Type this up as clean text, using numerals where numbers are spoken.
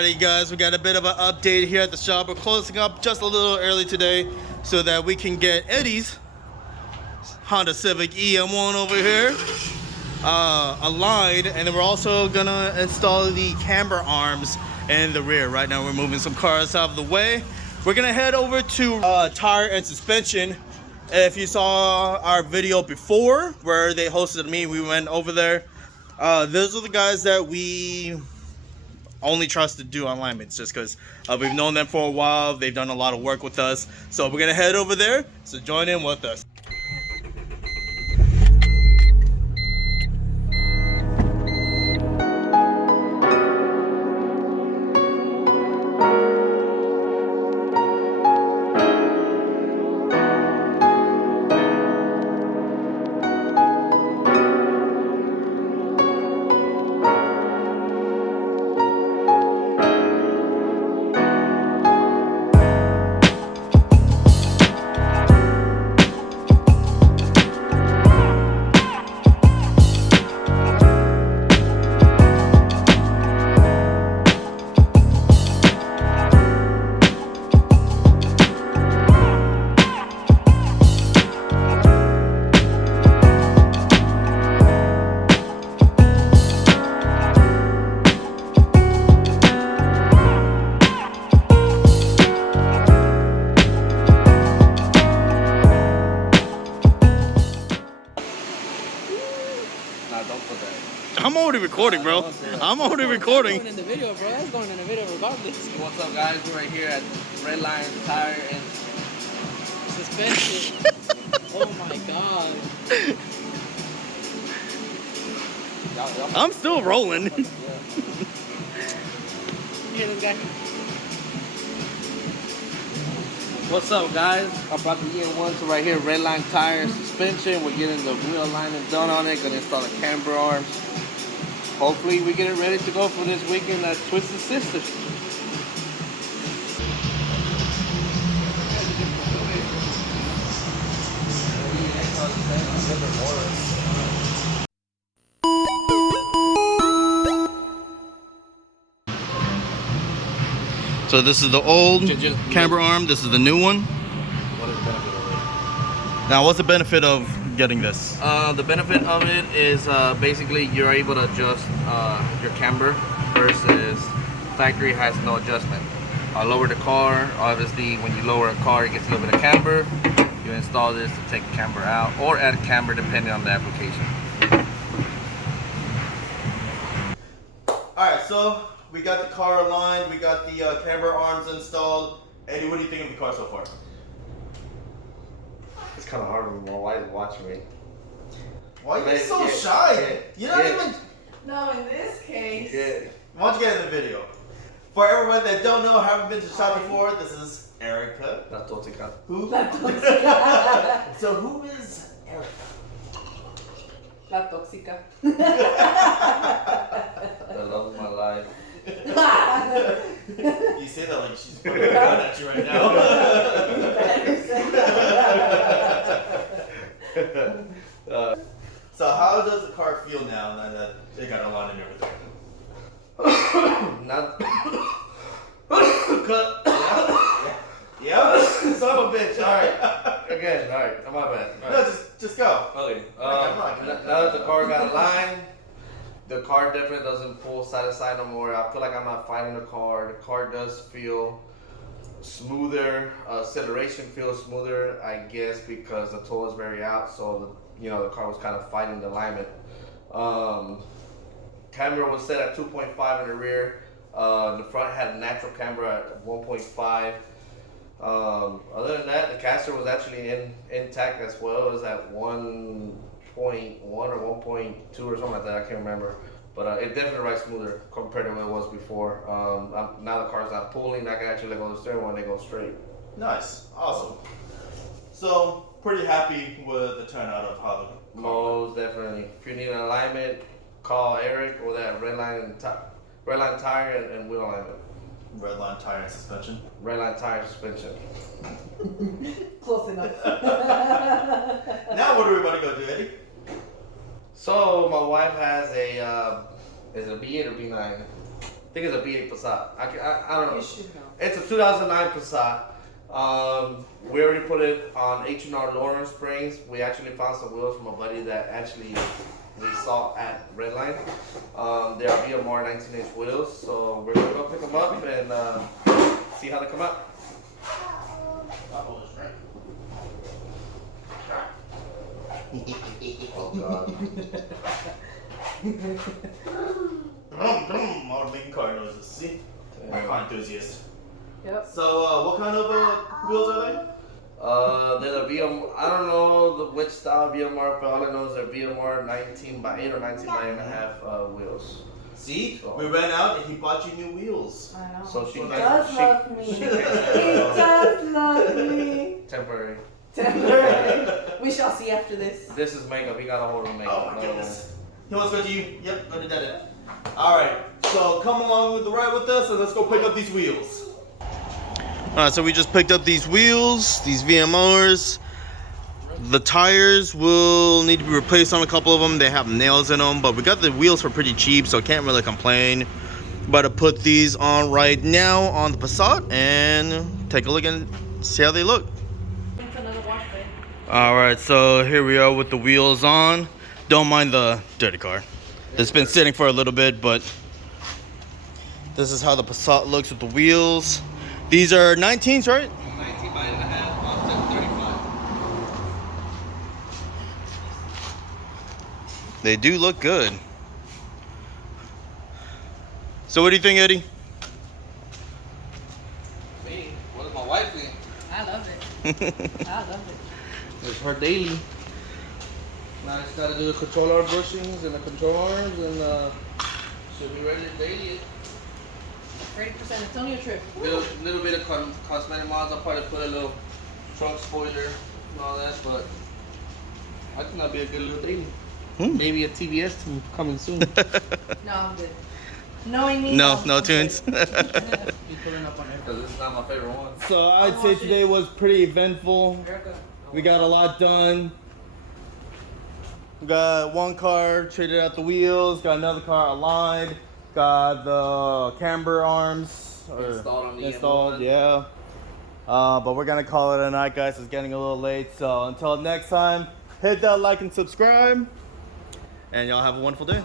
Alrighty guys, we got a bit of an update here at the shop. We're closing up just a little early today so that we can get Eddie's Honda Civic EM1 over here aligned, and then we're also gonna install the camber arms in the rear. Right now we're moving some cars out of the way. We're gonna head over to Tire and Suspension. If you saw our video before where they hosted me, we went over there. Those are the guys that we only trust to do alignments, just because we've known them for a while. They've done a lot of work with us, so we're gonna head over there, so join in with us. I'm already recording, bro. I'm already recording. Going in the video, bro. That's going in the video regardless. What's up, guys? We're right here at Redline Tire and Suspension. Oh my god. I'm still rolling. Here, this guy. What's up, guys? I brought the EM1 to right here, Redline Tire and Suspension. We're getting the wheel alignment done on it. Gonna install the camber arms. Hopefully, we get it ready to go for this weekend at Twisted Sisters. So this is the old camber arm. This is the new one. What is the benefit of it? Now, what's the benefit of getting this? The benefit of it is basically you're able to adjust your camber versus factory has no adjustment. Lower the car, obviously when you lower a car it gets a little bit of camber. You install this to take the camber out or add camber depending on the application. Alright, so we got the car aligned, we got the camber arms installed. Eddie, what do you think of the car so far? It's kind of hard when my wife is watching me. Why are you so shy? You're not even... No, in this case. Yeah. Why don't you get in the video? For everyone that don't know, haven't been to the shop before, this is Erica. La tóxica. Who? So who is Erica? La tóxica. The love of my life. You say that like she's fucking gun at you right now. So how does the car feel now that they got aligned and everything? Not. Yeah. Son of a bitch. All right. Again, all right. My bad. All No, right. just go. Okay. I'm not Now gonna- that the car got aligned, the car definitely doesn't pull side to side no more. I feel like I'm not fighting the car. The car does feel smoother. Acceleration feels smoother, I guess, because the toe is very out. So the car was kind of fighting the alignment. Camber was set at 2.5 in the rear. The front had a natural camber at 1.5. Other than that, the caster was actually intact as well. It was at 1.1 or 1.2 or something like that. I can't remember. But it definitely rides smoother compared to what it was before. Now the car's not pulling. I can actually let go of the steering wheel and they go straight. Nice. Awesome. So, pretty happy with the turnout of how the... Most definitely. If you need an alignment, call Eric or that Redline Tire and Wheel Alignment. Redline Tire and Suspension. Redline Tire Suspension. Close enough. Now what are we about to go do, Eddie? So my wife has a, is it a B8 or B9? think it's a V8 Passat. I don't know. You should know. It's a 2009 Passat. We already put it on H&R Lawrence Springs. We actually found some wheels from a buddy that actually we saw at Redline. They are EM1 19-inch wheels, so we're gonna go pick them up and see how they come out. Oh God. All making car noises. See? Yeah. Car enthusiast. Yep. So, what kind of wheels are they? They're the VM. I don't know which style VMR, but all I know is they're VMR 19 by 8 or 19 by 8.5 wheels. See? So- We ran out and he bought you new wheels. I know. So she He can't- does love me. she He can't- does love me. Temporary. Temporary. We shall see after this. This is makeup. He got a hold of makeup. Oh my No. goodness. He wants to go to you. Yep, go to Dada. Alright, so come along with the ride with us and let's go pick up these wheels. Alright, so we just picked up these wheels, these VMRs. The tires will need to be replaced on a couple of them. They have nails in them, but we got the wheels for pretty cheap, so can't really complain. About to put these on right now on the Passat and take a look and see how they look. It's another wash bay. Alright, so here we are with the wheels on. Don't mind the dirty car. It's been sitting for a little bit, but this is how the Passat looks with the wheels. These are 19s, right? 19 by 8.5, offset 35. They do look good. So what do you think, Eddie? Me? What does my wife think? I love it. I love it. It's her daily. Now I just gotta do the control arm bushings and the control arms, and she'll be ready to daily it. Ready for San Antonio trip. Little bit of cosmetic mods. I'll probably put a little trunk spoiler and all that, but I think that'll be a good little daily. Maybe a TBS team coming soon. No, I'm good. Knowing me. No I'm tunes. good. You pulling up on it. Because this is not my favorite one. So I'd say today was pretty eventful. We got a lot done. We got one car traded out the wheels, got another car aligned, got the camber arms Installed on the installed, EM1. yeah. But we're gonna call it a night, guys. It's getting a little late. So until next time, hit that like and subscribe, and y'all have a wonderful day.